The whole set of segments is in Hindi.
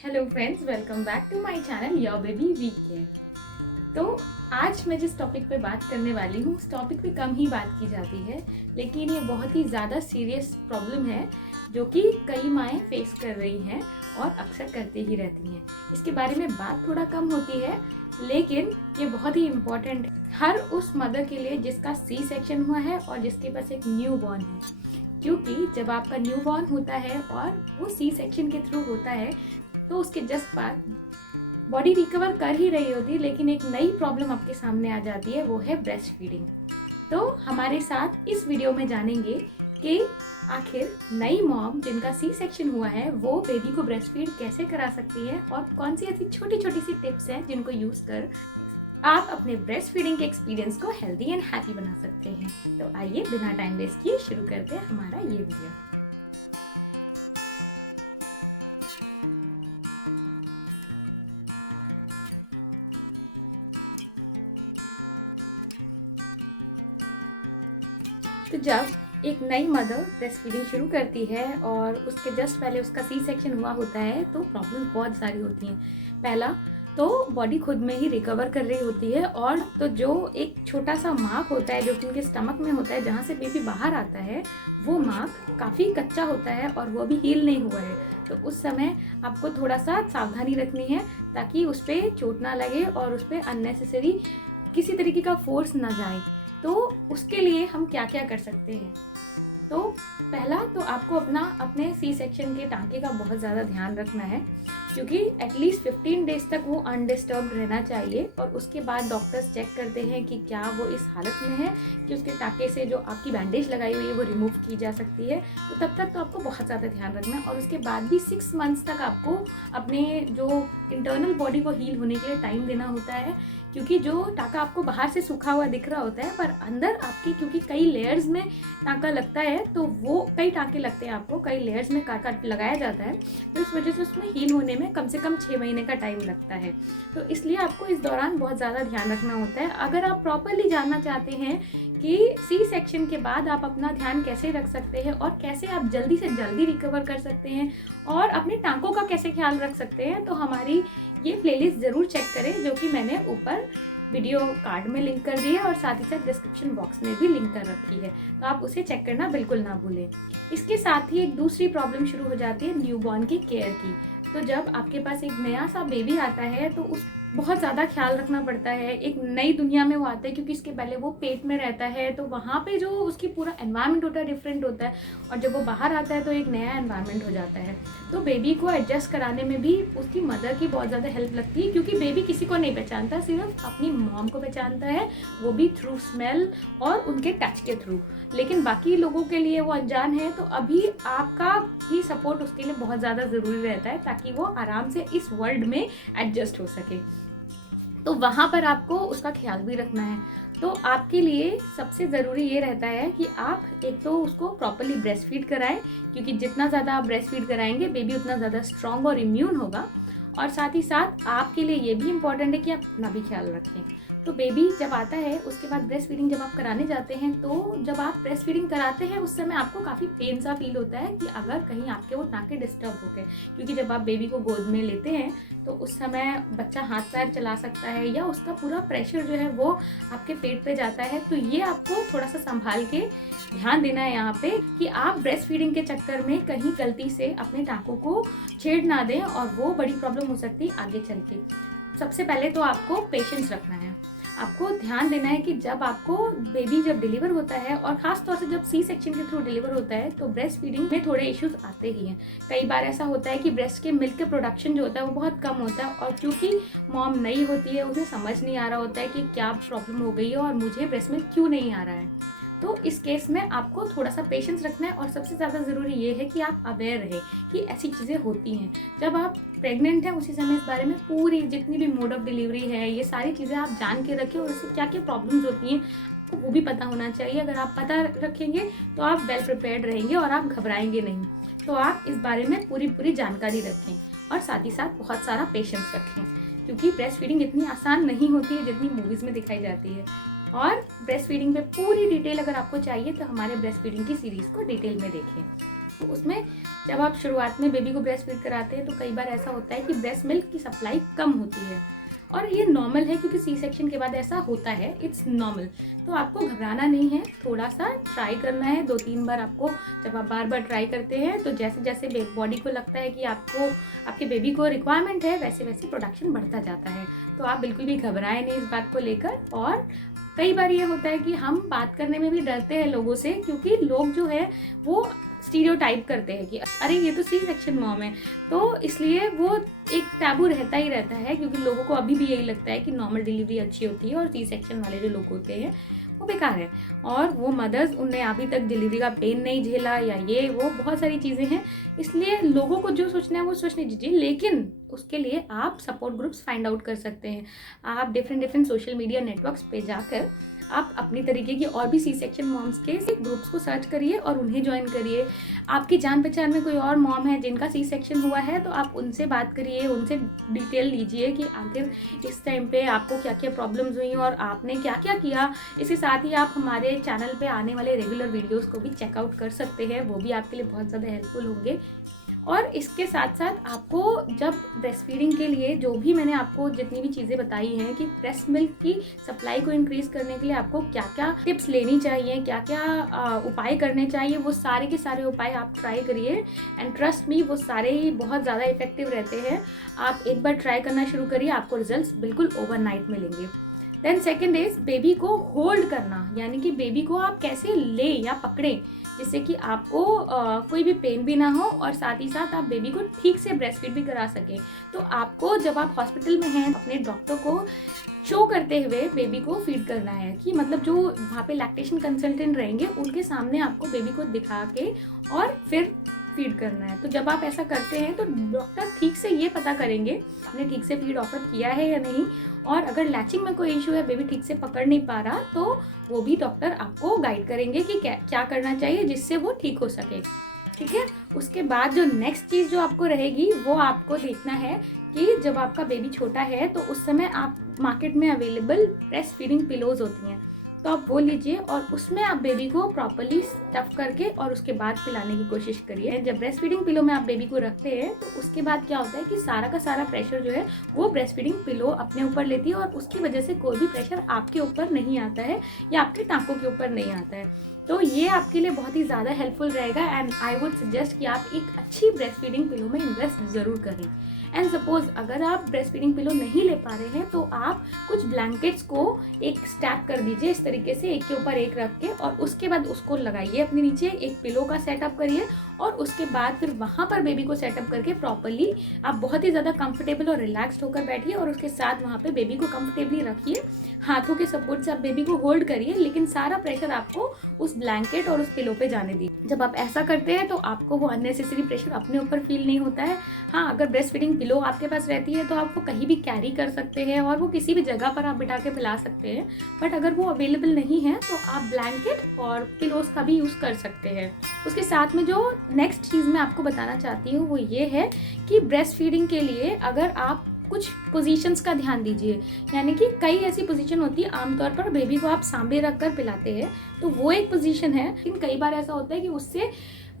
Hello friends, welcome back to my channel your baby week care. तो आज मैं जिस टॉपिक पे बात करने वाली हूँ उस टॉपिक पे कम ही बात की जाती है, लेकिन ये बहुत ही ज़्यादा सीरियस प्रॉब्लम है जो कि कई माएँ फेस कर रही हैं और अक्सर करती ही रहती हैं। इसके बारे में बात थोड़ा कम होती है, लेकिन ये बहुत ही इम्पॉर्टेंट है हर उस मदर के लिए जिसका सी सेक्शन हुआ है और जिसके पास एक न्यू बॉर्न है। क्योंकि जब आपका न्यू बॉर्न होता है और वो सी सेक्शन के थ्रू होता है तो उसके जस्ट बाद बॉडी रिकवर कर ही रही होती है, लेकिन एक नई प्रॉब्लम आपके सामने आ जाती है, वो है ब्रेस्ट फीडिंग। तो हमारे साथ इस वीडियो में जानेंगे कि आखिर नई मॉम जिनका सी सेक्शन हुआ है वो बेबी को ब्रेस्ट फीड कैसे करा सकती है और कौन सी ऐसी छोटी छोटी सी टिप्स हैं जिनको यूज़ कर आप अपने ब्रेस्ट फीडिंग के एक्सपीरियंस को हेल्दी एंड हैप्पी बना सकते हैं। तो आइए बिना टाइम वेस्ट किए शुरू करते हैं हमारा ये वीडियो। तो जब एक नई मदर ब्रेस्ट फीडिंग शुरू करती है और उसके जस्ट पहले उसका सी सेक्शन हुआ होता है तो प्रॉब्लम बहुत सारी होती हैं। पहला तो बॉडी खुद में ही रिकवर कर रही होती है, और तो जो एक छोटा सा मार्क होता है जो कि उनके स्टमक में होता है जहाँ से बेबी बाहर आता है, वो मार्क काफ़ी कच्चा होता है और वो भी हील नहीं हुआ है। तो उस समय आपको थोड़ा सा सावधानी रखनी है ताकि उस पर चोट ना लगे और उस पर अननेसेसरी किसी तरीके का फोर्स ना जाए। तो उसके लिए हम क्या क्या कर सकते हैं? तो पहला तो आपको अपने सी सेक्शन के टांके का बहुत ज़्यादा ध्यान रखना है, क्योंकि एटलीस्ट 15 डेज तक वो अनडिस्टर्ब रहना चाहिए। और उसके बाद डॉक्टर्स चेक करते हैं कि क्या वो इस हालत में है कि उसके टांके से जो आपकी बैंडेज लगाई हुई है वो रिमूव की जा सकती है। तो तब तक तो आपको बहुत ज़्यादा ध्यान रखना है। और उसके बाद भी 6 मंथ्स तक आपको अपने जो इंटरनल बॉडी को हील होने के लिए टाइम देना होता है, क्योंकि जो टाँका आपको बाहर से सूखा हुआ दिख रहा होता है पर अंदर आपके क्योंकि कई लेयर्स में टाँका लगता है, तो वो कई टाँके लगते हैं, आपको कई लेयर्स में टाँका लगाया जाता है, तो इस वजह से उसमें हील होने में कम से कम 6 महीने का टाइम लगता है। तो इसलिए आपको इस दौरान बहुत ज़्यादा ध्यान रखना होता है। अगर आप प्रॉपरली जानना चाहते हैं कि सी सेक्शन के बाद आप अपना ध्यान कैसे रख सकते हैं और कैसे आप जल्दी से जल्दी रिकवर कर सकते हैं और अपने टाँकों का कैसे ख्याल रख सकते हैं, तो हमारी ये प्लेलिस्ट ज़रूर चेक करें जो कि मैंने ऊपर वीडियो कार्ड में लिंक कर दी है और साथ ही साथ डिस्क्रिप्शन बॉक्स में भी लिंक कर रखी है, तो आप उसे चेक करना बिल्कुल ना भूलें। इसके साथ ही एक दूसरी प्रॉब्लम शुरू हो जाती है न्यूबॉर्न की केयर की। तो जब आपके पास एक नया सा बेबी आता है तो उस बहुत ज़्यादा ख्याल रखना पड़ता है। एक नई दुनिया में वो आता है, क्योंकि इसके पहले वो पेट में रहता है तो वहाँ पे जो उसकी पूरा एनवायरनमेंट होता है डिफरेंट होता है, और जब वो बाहर आता है तो एक नया एनवायरनमेंट हो जाता है। तो बेबी को एडजस्ट कराने में भी उसकी मदर की बहुत ज़्यादा हेल्प लगती है, क्योंकि बेबी किसी को नहीं पहचानता, सिर्फ अपनी मॉम को पहचानता है, वो भी थ्रू स्मेल और उनके टच के थ्रू। लेकिन बाकी लोगों के लिए वो अनजान है, तो अभी आपका ही सपोर्ट उसके लिए बहुत ज़्यादा ज़रूरी रहता है ताकि वो आराम से इस वर्ल्ड में एडजस्ट हो सके। तो वहाँ पर आपको उसका ख्याल भी रखना है। तो आपके लिए सबसे ज़रूरी ये रहता है कि आप एक तो उसको प्रॉपरली ब्रेस्ट फीड कराएं, क्योंकि जितना ज़्यादा आप ब्रेस्ट फीड कराएंगे बेबी उतना ज़्यादा स्ट्रॉन्ग और इम्यून होगा। और साथ ही साथ आपके लिए ये भी इम्पॉर्टेंट है कि आप अपना भी ख्याल रखें। तो बेबी जब आता है उसके बाद ब्रेस्ट फीडिंग जब आप कराने जाते हैं, तो जब आप ब्रेस्ट फीडिंग कराते हैं उस समय आपको काफ़ी पेन सा फील होता है कि अगर कहीं आपके वो टाँके डिस्टर्ब हो गए, क्योंकि जब आप बेबी को गोद में लेते हैं तो उस समय बच्चा हाथ पैर चला सकता है या उसका पूरा प्रेशर जो है वो आपके पेट पे जाता है। तो ये आपको थोड़ा सा संभाल के ध्यान देना है यहाँ पे कि आप ब्रेस्ट फीडिंग के चक्कर में कहीं गलती से अपने टाँकों को छेड़ ना दें, और वो बड़ी प्रॉब्लम हो सकती है आगे चल के। सबसे पहले तो आपको पेशेंस रखना है। आपको ध्यान देना है कि जब आपको बेबी जब डिलीवर होता है, और ख़ास तौर से जब सी सेक्शन के थ्रू डिलीवर होता है, तो ब्रेस्ट फीडिंग में थोड़े इश्यूज आते ही हैं। कई बार ऐसा होता है कि ब्रेस्ट के मिल्क के प्रोडक्शन जो होता है वो बहुत कम होता है, और क्योंकि मॉम नई होती है उसे समझ नहीं आ रहा होता है कि क्या प्रॉब्लम हो गई है और मुझे ब्रेस्ट मिल्क क्यों नहीं आ रहा है। तो इस केस में आपको थोड़ा सा पेशेंस रखना है, और सबसे ज़्यादा ज़रूरी ये है कि आप अवेयर रहे कि ऐसी चीज़ें होती हैं। जब आप प्रेग्नेंट हैं उसी समय इस बारे में पूरी जितनी भी मोड ऑफ डिलीवरी है ये सारी चीज़ें आप जान के रखें, और इससे क्या क्या प्रॉब्लम्स होती हैं आपको वो भी पता होना चाहिए। अगर आप पता रखेंगे तो आप वेल प्रिपेयर्ड रहेंगे और आप घबराएंगे नहीं। तो आप इस बारे में पूरी जानकारी रखें और साथ ही साथ बहुत सारा पेशेंस रखें, क्योंकि ब्रेस्ट फीडिंग इतनी आसान नहीं होती है जितनी मूवीज़ में दिखाई जाती है। और ब्रेस्ट फीडिंग पे पूरी डिटेल अगर आपको चाहिए तो हमारे ब्रेस्ट फीडिंग की सीरीज़ को डिटेल में देखें। तो उसमें जब आप शुरुआत में बेबी को ब्रेस्ट फीड कराते हैं तो कई बार ऐसा होता है कि ब्रेस्ट मिल्क की सप्लाई कम होती है, और ये नॉर्मल है क्योंकि सी सेक्शन के बाद ऐसा होता है, इट्स नॉर्मल। तो आपको घबराना नहीं है, थोड़ा सा ट्राई करना है 2-3 बार। आपको जब आप बार बार ट्राई करते हैं तो जैसे जैसे बॉडी को लगता है कि आपको आपके बेबी को रिक्वायरमेंट है, वैसे वैसे प्रोडक्शन बढ़ता जाता है। तो आप बिल्कुल भी घबराएं नहीं इस बात को लेकर। और कई बार ये होता है कि हम बात करने में भी डरते हैं लोगों से, क्योंकि लोग जो है वो स्टीरियोटाइप करते हैं कि अरे ये तो सी सेक्शन मॉम है, तो इसलिए वो एक टैबू रहता ही रहता है, क्योंकि लोगों को अभी भी यही लगता है कि नॉर्मल डिलीवरी अच्छी होती है और सी सेक्शन वाले जो लोग होते हैं वो बेकार है, और वो मदर्स उनने अभी तक डिलीवरी का पेन नहीं झेला या ये वो बहुत सारी चीज़ें हैं। इसलिए लोगों को जो सोचना है वो सोचने दीजिए, लेकिन उसके लिए आप सपोर्ट ग्रुप्स फाइंड आउट कर सकते हैं। आप डिफरेंट सोशल मीडिया नेटवर्क्स पे जाकर आप अपनी तरीके की और भी सी सेक्शन मॉम्स के ग्रुप्स को सर्च करिए और उन्हें ज्वाइन करिए। आपकी जान पहचान में कोई और मॉम है जिनका सी सेक्शन हुआ है तो आप उनसे बात करिए, उनसे डिटेल लीजिए कि आखिर इस टाइम पे आपको क्या क्या प्रॉब्लम्स हुई और आपने क्या क्या किया। इसके साथ ही आप हमारे चैनल पे आने वाले रेगुलर वीडियोस को भी चेकआउट कर सकते हैं, वो भी आपके लिए बहुत ज़्यादा हेल्पफुल होंगे। और इसके साथ साथ आपको जब ब्रेस्ट फीडिंग के लिए जो भी मैंने आपको जितनी भी चीज़ें बताई हैं कि ब्रेस्ट मिल्क की सप्लाई को इंक्रीज़ करने के लिए आपको क्या क्या टिप्स लेनी चाहिए, क्या क्या उपाय करने चाहिए, वो सारे के सारे उपाय आप ट्राई करिए। एंड ट्रस्ट मी, वो सारे ही बहुत ज़्यादा इफेक्टिव रहते हैं। आप एक बार ट्राई करना शुरू करिए, आपको रिजल्ट्स बिल्कुल ओवरनाइट मिलेंगे। देन सेकेंड इज बेबी को होल्ड करना, यानी कि बेबी को आप कैसे ले या पकड़ें जिससे कि आपको कोई भी पेन भी ना हो और साथ ही साथ आप बेबी को ठीक से ब्रेस्ट फीड भी करा सकें। तो आपको जब आप हॉस्पिटल में हैं अपने डॉक्टर को शो करते हुए बेबी को फीड करना है, कि मतलब जो वहाँ पे लैक्टेशन कंसल्टेंट रहेंगे उनके सामने आपको बेबी को दिखा के और फिर फीड करना है। तो जब आप ऐसा करते हैं तो डॉक्टर ठीक से ये पता करेंगे आपने ठीक से फीड ऑफर किया है या नहीं, और अगर लैचिंग में कोई इशू है, बेबी ठीक से पकड़ नहीं पा रहा, तो वो भी डॉक्टर आपको गाइड करेंगे कि क्या करना चाहिए जिससे वो ठीक हो सके। ठीक है। उसके बाद जो नेक्स्ट चीज़ जो आपको रहेगी वो आपको देखना है कि जब आपका बेबी छोटा है तो उस समय आप मार्केट में अवेलेबल ब्रेस्ट फीडिंग पिलोज होती हैं, तो आप वो लीजिए और उसमें आप बेबी को प्रॉपरली स्टफ करके और उसके बाद पिलाने की कोशिश करिए। जब ब्रेस्ट फीडिंग पिलो में आप बेबी को रखते हैं तो उसके बाद क्या होता है कि सारा का सारा प्रेशर जो है वो ब्रेस्ट फीडिंग पिलो अपने ऊपर लेती है, और उसकी वजह से कोई भी प्रेशर आपके ऊपर नहीं आता है या आपके टाँकों के ऊपर नहीं आता है। तो ये आपके लिए बहुत ही ज़्यादा हेल्पफुल रहेगा। एंड आई वुड सजेस्ट कि आप एक अच्छी ब्रेस्ट फीडिंग पिलो में इन्वेस्ट ज़रूर करें। एंड सपोज अगर आप ब्रेस्ट फीडिंग पिलो नहीं ले पा रहे हैं तो आप कुछ ब्लैंकेट्स को एक स्टैक कर दीजिए इस तरीके से, एक के ऊपर एक रख के, और उसके बाद उसको लगाइए अपने नीचे, एक पिलो का सेटअप करिए और उसके बाद फिर वहाँ पर बेबी को सेटअप करके प्रॉपरली आप बहुत ही ज़्यादा कंफर्टेबल और रिलैक्स्ड होकर बैठिए, और उसके साथ वहाँ पे बेबी को कंफर्टेबली रखिए। हाथों के सपोर्ट से आप बेबी को होल्ड करिए, लेकिन सारा प्रेशर आपको उस ब्लैंकेट और उस पिलो पे जाने दीजिए। जब आप ऐसा करते हैं तो आपको वो अननेसेसरी प्रेशर अपने ऊपर फील नहीं होता है। हाँ, अगर ब्रेस्ट फीडिंग पिलो आपके पास रहती है तो आप वो कहीं भी कैरी कर सकते हैं और वो किसी भी जगह पर आप बिठा के पिला सकते हैं, बट अगर वो अवेलेबल नहीं है तो आप ब्लैंकेट और पिलोज का भी यूज़ कर सकते हैं। उसके साथ में जो नेक्स्ट चीज़ मैं आपको बताना चाहती हूँ वो ये है कि ब्रेस्ट फीडिंग के लिए अगर आप कुछ पोजीशंस का ध्यान दीजिए, यानी कि कई ऐसी पोजीशन होती है आमतौर पर बेबी को आप सामने रख कर पिलाते हैं तो वो एक पोजीशन है, लेकिन कई बार ऐसा होता है कि उससे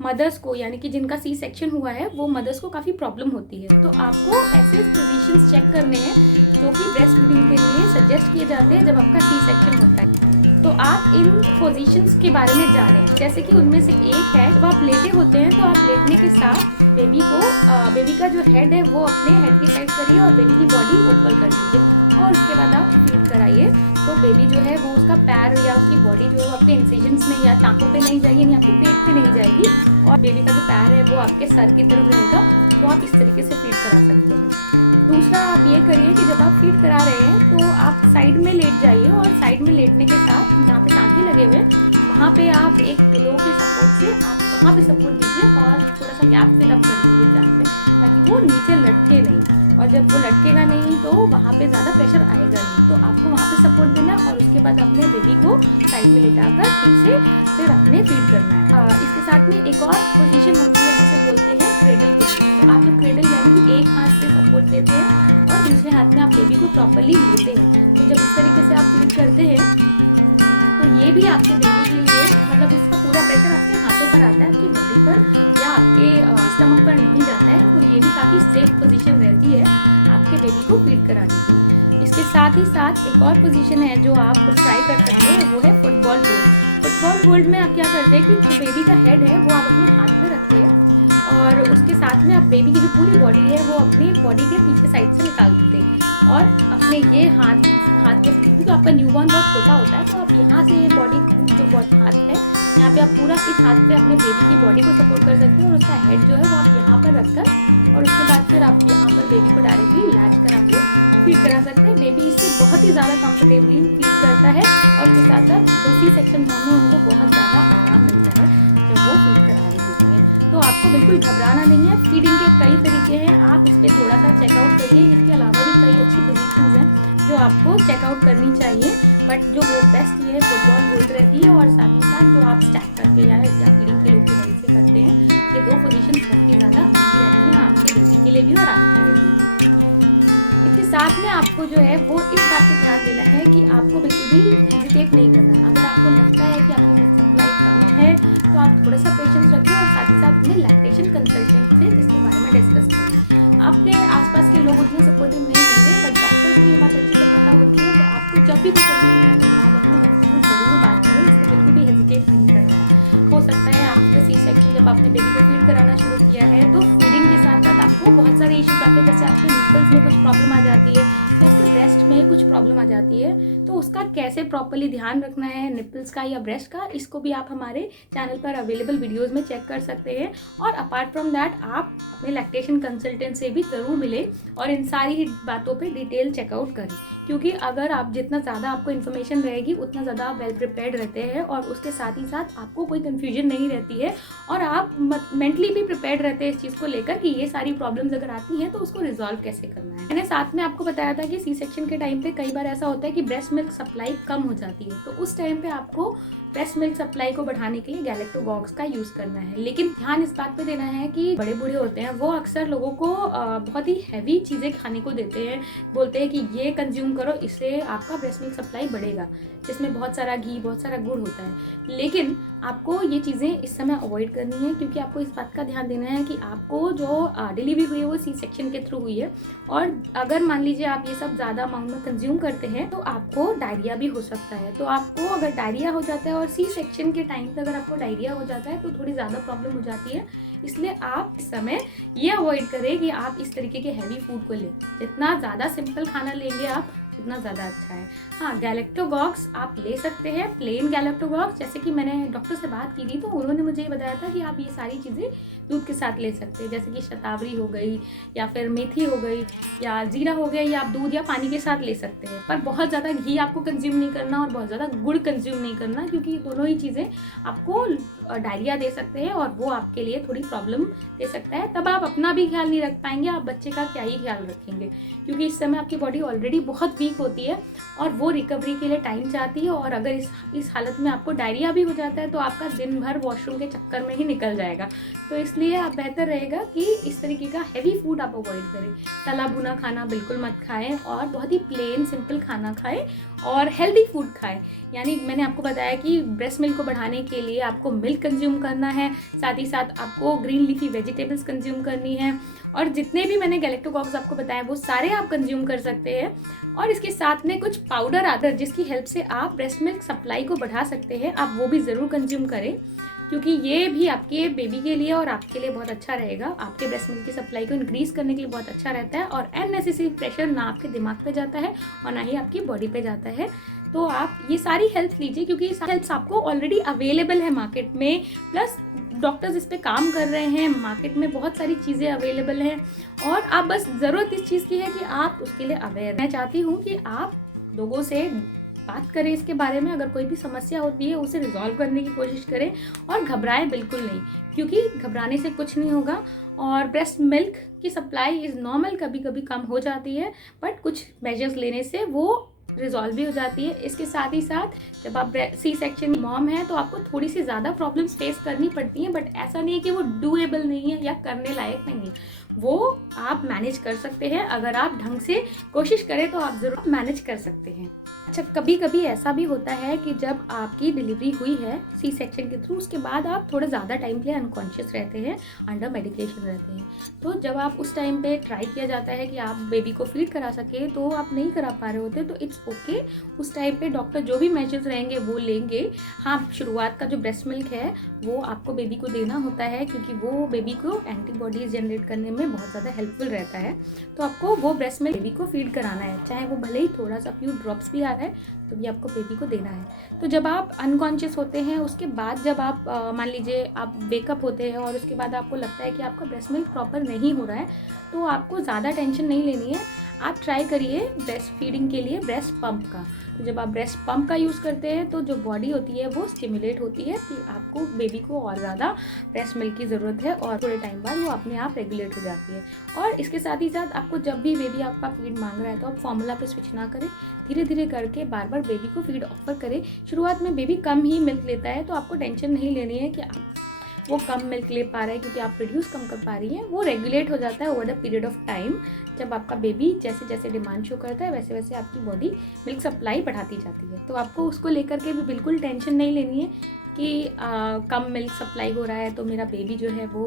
मदर्स को, यानी कि जिनका सी सेक्शन हुआ है वो मदर्स को काफ़ी प्रॉब्लम होती है। तो आपको ऐसे पोजीशंस चेक करने हैं जो कि ब्रेस्ट फीडिंग के लिए सजेस्ट किए जाते हैं जब आपका सी सेक्शन होता है। तो आप इन पोजीशंस के बारे में जानें, जैसे कि उनमें से एक है जब आप लेटे होते हैं तो आप लेटने के साथ बेबी का जो हेड है वो अपने हेड की साइड करिए और बेबी की बॉडी ऊपर कर दीजिए, और उसके बाद आप फीड कराइए। तो बेबी जो है वो उसका पैर या उसकी बॉडी जो है आपके इंसिजन्स में या टाँकों पे नहीं जाएगी, यानी आपके पेट पे नहीं जाएगी, और बेबी का जो पैर है वो आपके सर की तरफ रहेगा। तो आप इस तरीके से फीड करा सकते हैं। दूसरा आप ये करिए कि जब आप फीड करा रहे हैं तो आप साइड में लेट जाइए, और साइड में लेटने के साथ जहाँ पे टाँके लगे हुए वहाँ पे आप एक पिलो के सपोर्ट से आप वहाँ पे सपोर्ट दीजिए और थोड़ा सा गैप फिल अप कर दीजिए जहाँ पे, ताकि वो नीचे लटके नहीं, और जब वो लटकेगा नहीं तो वहाँ पे ज़्यादा प्रेशर आएगा नहीं। तो आपको वहाँ पे सपोर्ट देना और उसके बाद अपने बेबी को साइड में लेटाकर ठीक से फिर अपने फीड करना है। इसके साथ में एक और पोजीशन होती है जिसे बोलते हैं क्रेडल पोजीशन। तो आप जो क्रेडल यानी कि एक हाथ से सपोर्ट देते हैं और दूसरे हाथ में आप बेबी को प्रॉपरली लेते हैं। तो जब इस तरीके से आप फीड करते हैं तो ये भी आपके बेबी के लिए मतलब इसका पूरा प्रेशर आपके हाथों पर आता है, आपकी बॉडी पर या आपके स्टमक पर नहीं जाता है। तो ये भी काफ़ी सेफ पोजीशन रहती है आपके बेबी को फीड कराने की। इसके साथ ही साथ एक और पोजीशन है जो आप ट्राई कर सकते हैं, वो है फुटबॉल होल्ड। फुटबॉल होल्ड में आप क्या करते हैं कि जो बेबी का हेड है वो आप अपने हाथ में रखते हैं और उसके साथ में आप बेबी की जो पूरी बॉडी है वो अपनी बॉडी के पीछे साइड से निकाल देते हैं और अपने ये हाथ के, क्योंकि आपका न्यूबॉर्न बहुत छोटा होता है, तो आप यहाँ से बॉडी जो हाथ है यहाँ पे आप पूरा इस हाथ पे अपने बेबी की बॉडी को सपोर्ट कर सकते हैं और उसका हेड जो है वो आप यहाँ पर रखकर और उसके बाद फिर आप यहाँ पर बेबी को डायरेक्टली लैच करा के फीड करा सकते हैं। बेबी इससे बहुत ही ज़्यादा कंफर्टेबली फीड करता है और उसके साथ साथ दूसरी सेक्शन में उनको बहुत ज़्यादा आराम मिलता है जब वो फीड करा रही होती है। तो आपको बिल्कुल घबराना नहीं है। फीडिंग के कई तरीके हैं, आप इस पर थोड़ा सा चेकआउट करिए। इसके अलावा भी कई अच्छी पोजीशंस हैं जो आपको चेकआउट करनी चाहिए, बट जो वो बेस्ट ये फुटबॉल होल्ड रहती है और साथ ही साथ जो आप स्टैक करके या फीडिंग के लोग की हेल्प से करते हैं, ये दो पोजीशन बहुत ही ज़्यादा अच्छी रहती हैं आपके बेबी के लिए भी और आपके लिए भी। इसके साथ में आपको जो है वो इस बात पे ध्यान देना है कि आपको बिल्कुल भी हेजिटेट नहीं करना। अगर आपको लगता है कि आपकी मिल्क सप्लाई कम है तो आप थोड़ा सा पेशेंस रखें और साथ ही साथ अपने लैक्टेशन कंसल्टेंट से इसके बारे में डिस्कस करें। आपके आसपास के लोग उतने सपोर्टिव नहीं होंगे, बट डॉक्टर्स को ये बात अच्छी से पता होती है। तो आपको जब भी कुछ करनी है तो आप अपने डॉक्टर से ज़रूर बात करें, इसको बिल्कुल भी हेजिटेट नहीं करना है। हो सकता है आफ्टर सी सेक्शन जब आपने बेबी को फीड कराना शुरू किया है तो फीडिंग के साथ साथ आपको बहुत सारे इश्यूज आते हैं, जैसे आपके निपल्स में कुछ प्रॉब्लम आ जाती है या आपके ब्रेस्ट में कुछ प्रॉब्लम आ जाती है। तो उसका कैसे प्रॉपरली ध्यान रखना है निपल्स का या ब्रेस्ट का, इसको भी आप हमारे चैनल पर अवेलेबल वीडियोज़ में चेक कर सकते हैं। और अपार्ट फ्रॉम दैट आप अपने लैक्टेशन कंसल्टेंट से भी ज़रूर मिलें और इन सारी बातों पर डिटेल चेकआउट करें, क्योंकि अगर आप जितना ज़्यादा आपको इन्फॉर्मेशन रहेगी उतना ज़्यादा आप वेल प्रिपेयर्ड रहते हैं और उसके साथ ही साथ आपको कोई कन्फ्यूजन नहीं रहती है और आप मेंटली भी प्रिपेयर्ड रहते हैं इस चीज़ को लेकर कि ये सारी प्रॉब्लम्स अगर आती हैं तो उसको रिजॉल्व कैसे करना है। मैंने साथ में आपको बताया था कि सी सेक्शन के टाइम पे कई बार ऐसा होता है कि ब्रेस्ट मिल्क सप्लाई कम हो जाती है, तो उस टाइम पे आपको ब्रेस्ट मिल्क सप्लाई को बढ़ाने के लिए गैलेक्टोगॉक्स का यूज़ करना है। लेकिन ध्यान इस बात पे देना है कि बड़े बूढ़े होते हैं वो अक्सर लोगों को बहुत ही हैवी चीज़ें खाने को देते हैं, बोलते हैं कि ये कंज्यूम करो, इससे आपका ब्रेस्ट मिल्क सप्लाई बढ़ेगा, जिसमें बहुत सारा घी बहुत सारा गुड़ होता है। लेकिन आपको ये चीज़ें इस समय अवॉइड करनी है, क्योंकि आपको इस बात का ध्यान देना है कि आपको जो डिलीवरी हुई है वो सी सेक्शन के थ्रू हुई है और अगर मान लीजिए आप ये सब ज़्यादा अमाउंट में कंज्यूम करते हैं तो आपको डायरिया भी हो सकता है। तो आपको अगर डायरिया हो जाता है और सी सेक्शन के टाइम पे अगर आपको डायरिया हो जाता है तो थोड़ी ज़्यादा प्रॉब्लम हो जाती है। इसलिए आप इस समय ये अवॉइड करें कि आप इस तरीके के हैवी फूड को लें। जितना ज़्यादा सिंपल खाना लेंगे आप उतना ज़्यादा अच्छा है। हाँ, गैलेक्टोगॉक्स आप ले सकते हैं, प्लेन गैलेक्टोगॉक्स। जैसे कि मैंने डॉक्टर से बात की थी तो उन्होंने मुझे ये बताया था कि आप ये सारी चीज़ें दूध के साथ ले सकते हैं, जैसे कि शतावरी हो गई या फिर मेथी हो गई या जीरा हो गया, या आप दूध या पानी के साथ ले सकते हैं। पर बहुत ज़्यादा घी आपको कंज्यूम नहीं करना और बहुत ज़्यादा गुड़ कंज्यूम नहीं करना, क्योंकि दोनों ही चीज़ें आपको डायरिया दे सकते हैं और वो आपके लिए थोड़ी प्रॉब्लम दे सकता है। तब आप अपना भी ख्याल नहीं रख पाएंगे, आप बच्चे का क्या ही ख्याल रखेंगे, क्योंकि इस समय आपकी बॉडी ऑलरेडी बहुत वीक होती है और वो रिकवरी के लिए टाइम चाहती है। और अगर इस हालत में आपको डायरिया भी हो जाता है तो आपका दिन भर वॉशरूम के चक्कर में ही निकल जाएगा। तो इसलिए आप बेहतर रहेगा कि इस तरीके का हैवी फूड आप अवॉइड करें। तला भुना खाना बिल्कुल मत खाएं और बहुत ही प्लेन सिंपल खाना खाएं और हेल्दी फूड खाएं। यानी मैंने आपको बताया कि ब्रेस्ट मिल्क को बढ़ाने के लिए आपको मिल्क कंज्यूम करना है, साथ ही साथ आपको ग्रीन लीफी वेजिटेबल्स कंज्यूम करनी है और जितने भी मैंने गैलेक्टोगॉक्स आपको बताए वो सारे आप कंज्यूम कर सकते हैं। और इसके साथ में कुछ पाउडर आता है जिसकी हेल्प से आप ब्रेस्ट मिल्क सप्लाई को बढ़ा सकते हैं, आप वो भी ज़रूर कंज्यूम करें, क्योंकि ये भी आपके बेबी के लिए और आपके लिए बहुत अच्छा रहेगा। आपके ब्रेस्ट मिल्क की सप्लाई को इंक्रीज़ करने के लिए बहुत अच्छा रहता है और अननेसेसरी प्रेशर ना आपके दिमाग पे जाता है और ना ही आपकी बॉडी पे जाता है। तो आप ये सारी हेल्प लीजिए, क्योंकि ये सारी हेल्प्स आपको ऑलरेडी अवेलेबल है मार्केट में, प्लस डॉक्टर्स इस पे काम कर रहे हैं, मार्केट में बहुत सारी चीज़ें अवेलेबल हैं और आप बस ज़रूरत इस चीज़ की है कि आप उसके लिए अवेयर। मैं चाहती हूँ कि आप लोगों से बात करें इसके बारे में, अगर कोई भी समस्या होती है उसे रिजॉल्व करने की कोशिश करें और घबराएं बिल्कुल नहीं, क्योंकि घबराने से कुछ नहीं होगा। और ब्रेस्ट मिल्क की सप्लाई इज़ नॉर्मल, कभी कभी कम हो जाती है, बट कुछ मेजर्स लेने से वो रिजॉल्व भी हो जाती है। इसके साथ ही साथ जब आप सी सेक्शन मॉम है तो आपको थोड़ी सी ज़्यादा प्रॉब्लम्स फेस करनी पड़ती हैं, बट ऐसा नहीं है कि वो डूएबल नहीं है या करने लायक नहीं है, वो आप मैनेज कर सकते हैं। अगर आप ढंग से कोशिश करें तो आप ज़रूर मैनेज कर सकते हैं। अच्छा, कभी कभी ऐसा भी होता है कि जब आपकी डिलीवरी हुई है सी सेक्शन के थ्रू, उसके बाद आप थोड़ा ज़्यादा टाइम के लिए अनकॉन्शियस रहते हैं, अंडर मेडिकेशन रहते हैं। तो जब आप उस टाइम पे ट्राई किया जाता है कि आप बेबी को फीड करा सके तो आप नहीं करा पा रहे होते, तो इट्स ओके। उस टाइम पे डॉक्टर जो भी मेजर्स रहेंगे वो लेंगे। हाँ, शुरुआत का जो ब्रेस्ट मिल्क है वो आपको बेबी को देना होता है, क्योंकि वो बेबी को एंटीबॉडीज जनरेट करने में बहुत ज़्यादा हेल्पफुल रहता है। तो आपको वो ब्रेस्ट मिल्क बेबी को फीड कराना है, चाहे वो भले ही थोड़ा सा फ्यू ड्रॉप्स भी आ रहा है तो भी आपको बेबी को देना है। तो जब आप अनकॉन्शियस होते हैं, उसके बाद जब आप मान लीजिए आप वेकअप होते हैं और उसके बाद आपको लगता है कि आपका ब्रेस्ट मिल्क प्रॉपर नहीं हो रहा है, तो आपको ज़्यादा टेंशन नहीं लेनी है। आप ट्राई करिए ब्रेस्ट फीडिंग के लिए ब्रेस्ट पंप का। तो जब आप ब्रेस्ट पंप का यूज़ करते हैं तो जो बॉडी होती है वो स्टिमुलेट होती है कि आपको बेबी को और ज़्यादा ब्रेस्ट मिल्क की ज़रूरत है, और थोड़े टाइम बाद वो अपने आप रेगुलेट हो जाती है। और इसके साथ ही साथ आपको जब भी बेबी आपका फीड मांग रहा है तो आप फॉर्मूला पे स्विच ना करें, धीरे धीरे करके बार बार बेबी को फीड ऑफर करें। शुरुआत में बेबी कम ही मिल्क लेता है तो आपको टेंशन नहीं लेनी है कि वो कम मिल्क ले पा रहा है, क्योंकि आप प्रोड्यूस कम कर पा रही हैं। वो रेगुलेट हो जाता है over the period of time. जब आपका बेबी जैसे जैसे डिमांड शो करता है वैसे वैसे आपकी बॉडी मिल्क सप्लाई बढ़ाती जाती है। तो आपको उसको लेकर के भी बिल्कुल टेंशन नहीं लेनी है कि कम मिल्क सप्लाई हो रहा है तो मेरा बेबी जो है वो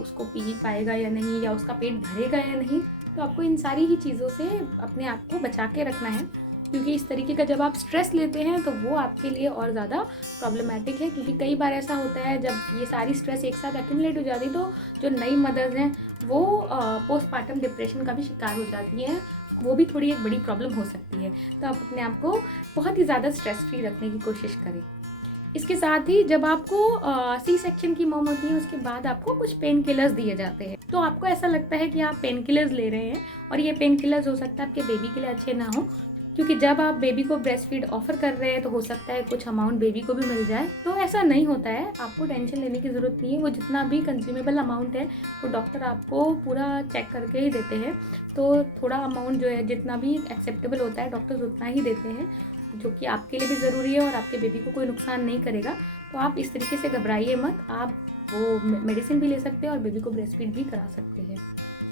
उसको पी पाएगा या नहीं, या उसका पेट भरेगा या नहीं। तो आपको इन सारी ही चीज़ों से अपने आप को बचा के रखना है, क्योंकि इस तरीके का जब आप स्ट्रेस लेते हैं तो वो आपके लिए और ज़्यादा प्रॉब्लमेटिक है। क्योंकि कई बार ऐसा होता है जब ये सारी स्ट्रेस एक साथ एक्यूमुलेट हो जाती है तो जो नई मदर्स हैं वो पोस्टमार्टम डिप्रेशन का भी शिकार हो जाती हैं। वो भी थोड़ी एक बड़ी प्रॉब्लम हो सकती है। तो आप अपने आप को बहुत ही ज़्यादा स्ट्रेस फ्री रखने की कोशिश करें। इसके साथ ही जब आपको सी सेक्शन की मॉम होती है उसके बाद आपको कुछ पेन किलर्स दिए जाते हैं। तो आपको ऐसा लगता है कि आप पेन किलर्स ले रहे हैं, और ये पेन किलर्स हो सकता है आपके बेबी के लिए अच्छे ना हो, क्योंकि जब आप बेबी को ब्रेस्ट फीड ऑफर कर रहे हैं तो हो सकता है कुछ अमाउंट बेबी को भी मिल जाए। तो ऐसा नहीं होता है, आपको टेंशन लेने की ज़रूरत नहीं है। वो जितना भी कंज्यूमेबल अमाउंट है वो डॉक्टर आपको पूरा चेक करके ही देते हैं। तो थोड़ा अमाउंट जो है जितना भी एक्सेप्टेबल होता है डॉक्टर्स उतना ही देते हैं, जो कि आपके लिए भी ज़रूरी है और आपके बेबी को कोई नुकसान नहीं करेगा। तो आप इस तरीके से घबराइए मत, आप वो मेडिसिन भी ले सकते हैं और बेबी को ब्रेस्ट फीड भी करा सकते हैं।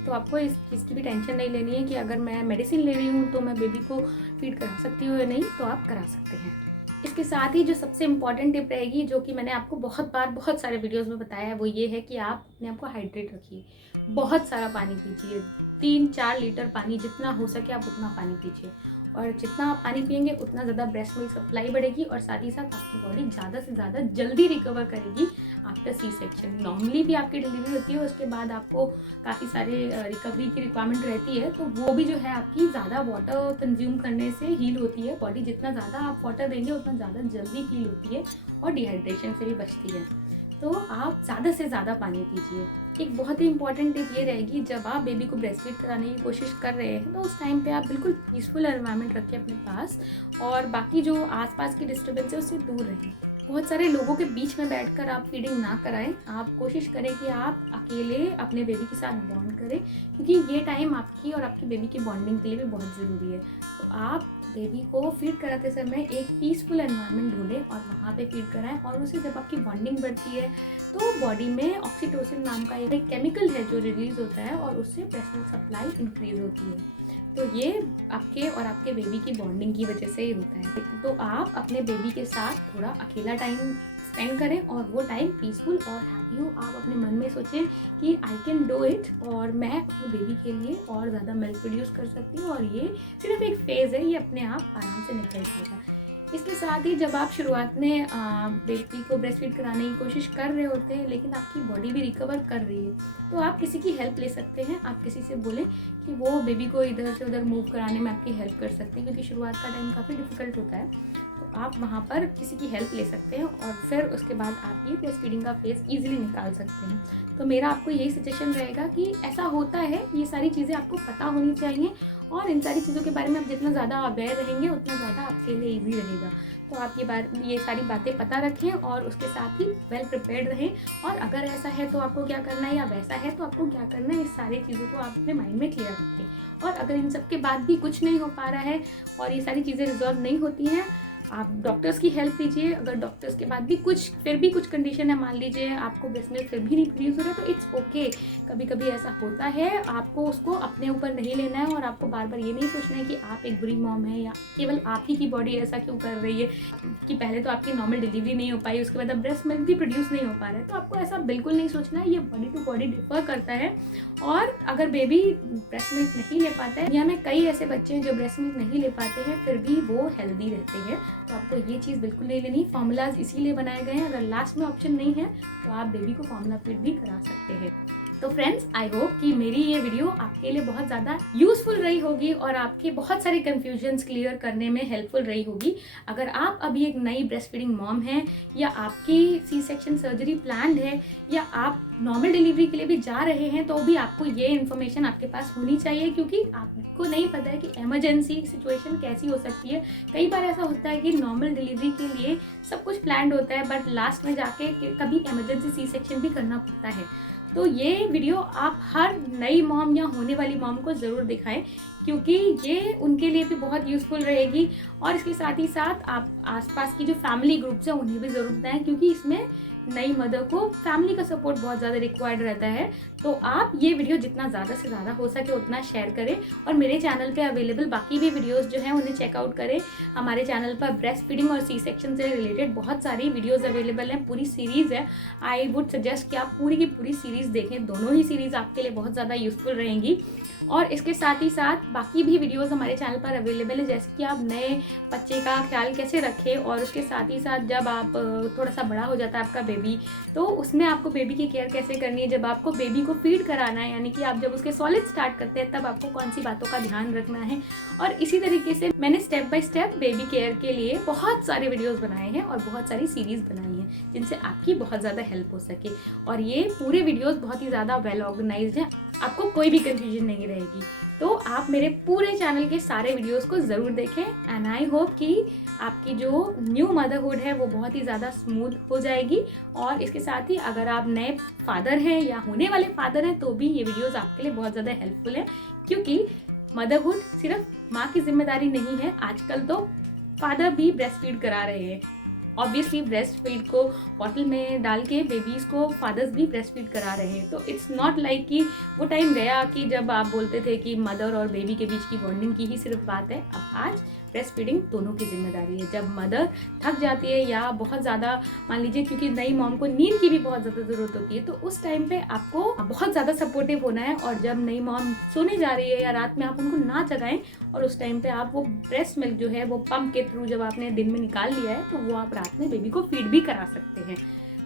तो आपको इस चीज़ की भी टेंशन नहीं लेनी है कि अगर मैं मेडिसिन ले रही हूँ तो मैं बेबी को फीड करा सकती हूँ या नहीं, तो आप करा सकते हैं। इसके साथ ही जो सबसे इम्पॉर्टेंट टिप रहेगी, जो कि मैंने आपको बहुत बार बहुत सारे वीडियोस में बताया है, वो ये है कि आप अपने आप को हाइड्रेट रखिए। बहुत सारा पानी पीजिए, 3-4 लीटर पानी, जितना हो सके आप उतना पानी पीजिए। और जितना आप पानी पिएंगे उतना ज़्यादा ब्रेस्ट मिल्क सप्लाई बढ़ेगी, और साथ ही साथ आपकी बॉडी ज़्यादा से ज़्यादा जल्दी रिकवर करेगी आफ्टर सी सेक्शन। नॉर्मली भी आपकी डिलीवरी होती है, उसके बाद आपको काफ़ी सारे रिकवरी की रिक्वायरमेंट रहती है, तो वो भी जो है आपकी ज़्यादा वाटर कंज्यूम करने से हील होती है। बॉडी जितना ज़्यादा आप वाटर देंगे उतना ज़्यादा जल्दी हील होती है और डिहाइड्रेशन से भी बचती है। तो आप ज़्यादा से ज़्यादा पानी पीजिए। एक बहुत ही इंपॉर्टेंट टिप ये रहेगी, जब आप बेबी को ब्रेस्ट फीड कराने की कोशिश कर रहे हैं तो उस टाइम पे आप बिल्कुल पीसफुल एनवायरनमेंट रखें अपने पास, और बाकी जो आसपास की डिस्टर्बेंस है उससे दूर रहें। बहुत सारे लोगों के बीच में बैठकर आप फीडिंग ना कराएं। आप कोशिश करें कि आप अकेले अपने बेबी के साथ बॉन्ड करें, क्योंकि ये टाइम आपकी और आपके बेबी की बॉन्डिंग के लिए भी बहुत ज़रूरी है। तो आप बेबी को फीड कराते समय एक पीसफुल एनवायरनमेंट ढूंढें और वहाँ पे फीड कराएं, और उससे जब आपकी बॉन्डिंग बढ़ती है तो बॉडी में ऑक्सीटोसिन नाम का एक केमिकल है जो रिलीज होता है, और उससे ब्रेस्ट मिल्क सप्लाई इंक्रीज होती है। तो ये आपके और आपके बेबी की बॉन्डिंग की वजह से ही होता है। तो आप अपने बेबी के साथ थोड़ा अकेला टाइम स्पेंड करें, और वो टाइम पीसफुल और हैप्पी हो। आप अपने मन में सोचें कि आई कैन डू इट, और मैं अपने बेबी के लिए और ज़्यादा मिल्क प्रोड्यूस कर सकती हूँ, और ये सिर्फ एक फेज़ है, ये अपने आप आराम से निकल जाएगा। इसके साथ ही जब आप शुरुआत में बेबी को ब्रेस्ट फीड कराने की कोशिश कर रहे होते हैं लेकिन आपकी बॉडी भी रिकवर कर रही है, तो आप किसी की हेल्प ले सकते हैं। आप किसी से बोलें कि वो बेबी को इधर से उधर मूव कराने में आपकी हेल्प कर सकते हैं, क्योंकि शुरुआत का टाइम काफ़ी डिफिकल्ट होता है। तो आप वहाँ पर किसी की हेल्प ले सकते हैं और फिर उसके बाद आप ये ब्रेस्ट फीडिंग का फेज़ ईजिली निकाल सकते हैं। तो मेरा आपको यही सजेशन रहेगा कि ऐसा होता है, ये सारी चीज़ें आपको पता होनी चाहिए और इन सारी चीज़ों के बारे में आप जितना ज़्यादा अवेयर रहेंगे उतना ज़्यादा आपके लिए ईजी रहेगा। तो आप ये सारी बातें पता रखें और उसके साथ ही वेल प्रिपेयर्ड रहें। और अगर ऐसा है तो आपको क्या करना है या वैसा है तो आपको क्या करना है, इस सारी चीज़ों को आप अपने माइंड में क्लियर रखें। और अगर इन सब के बाद भी कुछ नहीं हो पा रहा है और ये सारी चीज़ें रिजॉल्व नहीं होती हैं, आप डॉक्टर्स की हेल्प लीजिए। अगर डॉक्टर्स के बाद भी फिर भी कुछ कंडीशन है, मान लीजिए आपको ब्रेस्ट मिल्क फिर भी नहीं प्रोड्यूस हो रहा है, तो इट्स ओके। कभी कभी ऐसा होता है, आपको उसको अपने ऊपर नहीं लेना है और आपको बार बार ये नहीं सोचना है कि आप एक बुरी मॉम है या केवल आप ही की बॉडी ऐसा क्यों कर रही है कि पहले तो आपकी नॉर्मल डिलीवरी नहीं हो पाई, उसके बाद अब ब्रेस्ट मिल्क भी प्रोड्यूस नहीं हो पा रहा है। तो आपको ऐसा बिल्कुल नहीं सोचना है, ये बॉडी टू बॉडी डिफर करता है। और अगर बेबी ब्रेस्ट मिल्क नहीं ले पाता है, दुनिया में कई ऐसे बच्चे हैं जो ब्रेस्ट मिल्क नहीं ले पाते हैं फिर भी वो हेल्दी रहते हैं। तो आपको ये चीज़ बिल्कुल नहीं लेनी। फॉर्मूलाज इसीलिए बनाए गए हैं, अगर लास्ट में ऑप्शन नहीं है तो आप बेबी को फॉर्मूला फीड भी करा सकते हैं। तो फ्रेंड्स, आई होप कि मेरी ये वीडियो आपके लिए बहुत ज़्यादा यूज़फुल रही होगी और आपके बहुत सारे कन्फ्यूजन्स क्लियर करने में हेल्पफुल रही होगी। अगर आप अभी एक नई ब्रेस्ट फीडिंग मॉम हैं या आपकी सी सेक्शन सर्जरी प्लान्ड है या आप नॉर्मल डिलीवरी के लिए भी जा रहे हैं, तो भी आपको ये इन्फॉर्मेशन आपके पास होनी चाहिए, क्योंकि आपको नहीं पता है कि इमरजेंसी सिचुएशन कैसी हो सकती है। कई बार ऐसा होता है कि नॉर्मल डिलीवरी के लिए सब कुछ प्लान्ड होता है बट लास्ट में जाके कभी इमरजेंसी सी सेक्शन भी करना पड़ता है। तो ये वीडियो आप हर नई मॉम या होने वाली मॉम को ज़रूर दिखाएं, क्योंकि ये उनके लिए भी बहुत यूज़फुल रहेगी। और इसके साथ ही साथ आप आसपास की जो फैमिली ग्रुप्स हैं उन्हें भी ज़रूर बताएं, क्योंकि इसमें नई मदर को फैमिली का सपोर्ट बहुत ज़्यादा रिक्वायर्ड रहता है। तो आप ये वीडियो जितना ज़्यादा से ज़्यादा हो सके उतना शेयर करें और मेरे चैनल पे अवेलेबल बाकी भी वीडियोस जो हैं उन्हें चेकआउट करें। हमारे चैनल पर ब्रेस्ट फीडिंग और सी सेक्शन से रिलेटेड बहुत सारी वीडियोस अवेलेबल हैं, पूरी सीरीज़ है। आई वुड सजेस्ट कि आप पूरी की पूरी सीरीज़ देखें, दोनों ही सीरीज़ आपके लिए बहुत ज़्यादा यूज़फुल रहेंगी। और इसके साथ ही साथ बाकी भी वीडियोस हमारे चैनल पर अवेलेबल है, जैसे कि आप नए बच्चे का ख्याल कैसे रखें और उसके साथ ही साथ जब आप थोड़ा सा बड़ा हो जाता है आपका बेबी, तो उसमें आपको बेबी की केयर कैसे करनी है। जब आपको बेबी को फीड कराना है, यानी कि आप जब उसके सॉलिड स्टार्ट करते हैं, तब आपको कौन सी बातों का ध्यान रखना है। और इसी तरीके से मैंने step by step baby care के लिए बहुत सारे वीडियोस बनाए हैं और बहुत सारी सीरीज़ बनाई हैं जिनसे आपकी बहुत ज़्यादा हेल्प हो सके। और ये पूरे वीडियोस बहुत ही ज़्यादा वेल ऑर्गेनाइज्ड हैं, आपको कोई भी कन्फ्यूजन नहीं रहेगी। तो आप मेरे पूरे चैनल के सारे वीडियोस को ज़रूर देखें एंड आई होप कि आपकी जो न्यू मदरहुड है वो बहुत ही ज़्यादा स्मूथ हो जाएगी। और इसके साथ ही अगर आप नए फादर हैं या होने वाले फादर हैं तो भी ये वीडियोस आपके लिए बहुत ज़्यादा हेल्पफुल है, क्योंकि मदरहुड सिर्फ माँ की जिम्मेदारी नहीं है, आजकल तो फादर भी ब्रेस्ट फीड करा रहे हैं। ऑब्वियसली ब्रेस्ट फीड को बॉटल में डाल के बेबीज़ को फादर्स भी ब्रेस्ट फीड करा रहे हैं। तो इट्स नॉट लाइक कि वो टाइम गया कि जब आप बोलते थे कि मदर और बेबी के बीच की बॉन्डिंग की ही सिर्फ बात है। अब आज ब्रेस्ट फीडिंग दोनों की जिम्मेदारी है। जब मदर थक जाती है या बहुत ज़्यादा, मान लीजिए क्योंकि नई मॉम को नींद की भी बहुत ज़्यादा ज़रूरत होती है, तो उस टाइम पे आपको बहुत ज़्यादा सपोर्टिव होना है। और जब नई मॉम सोने जा रही है या रात में आप उनको ना जगाएं और उस टाइम पे आप वो ब्रेस्ट मिल्क जो है वो पंप के थ्रू जब आपने दिन में निकाल लिया है तो वो आप रात में बेबी को फीड भी करा सकते हैं।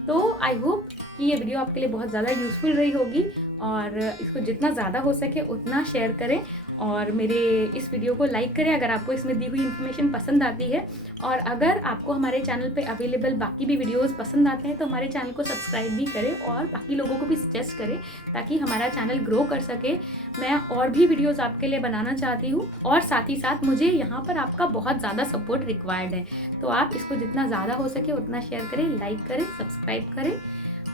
तो आई होप कि ये वीडियो आपके लिए बहुत ज़्यादा यूज़फुल रही होगी और इसको जितना ज़्यादा हो सके उतना शेयर करें और मेरे इस वीडियो को लाइक करें अगर आपको इसमें दी हुई इन्फॉर्मेशन पसंद आती है। और अगर आपको हमारे चैनल पे अवेलेबल बाकी भी वीडियोस पसंद आते हैं तो हमारे चैनल को सब्सक्राइब भी करें और बाकी लोगों को भी सजेस्ट करें ताकि हमारा चैनल ग्रो कर सके। मैं और भी वीडियोस आपके लिए बनाना चाहती हूँ और साथ ही साथ मुझे यहाँ पर आपका बहुत ज़्यादा सपोर्ट रिक्वायर्ड है। तो आप इसको जितना ज़्यादा हो सके उतना शेयर करें, लाइक करें, सब्सक्राइब करें।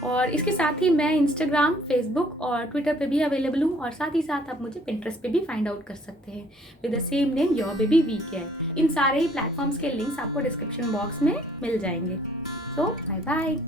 और इसके साथ ही मैं इंस्टाग्राम, फेसबुक और ट्विटर पे भी अवेलेबल हूँ और साथ ही साथ आप मुझे पिंटरेस्ट पे भी फाइंड आउट कर सकते हैं with the same name your baby we care. इन सारे ही प्लेटफॉर्म्स के लिंक्स आपको डिस्क्रिप्शन बॉक्स में मिल जाएंगे। So bye bye.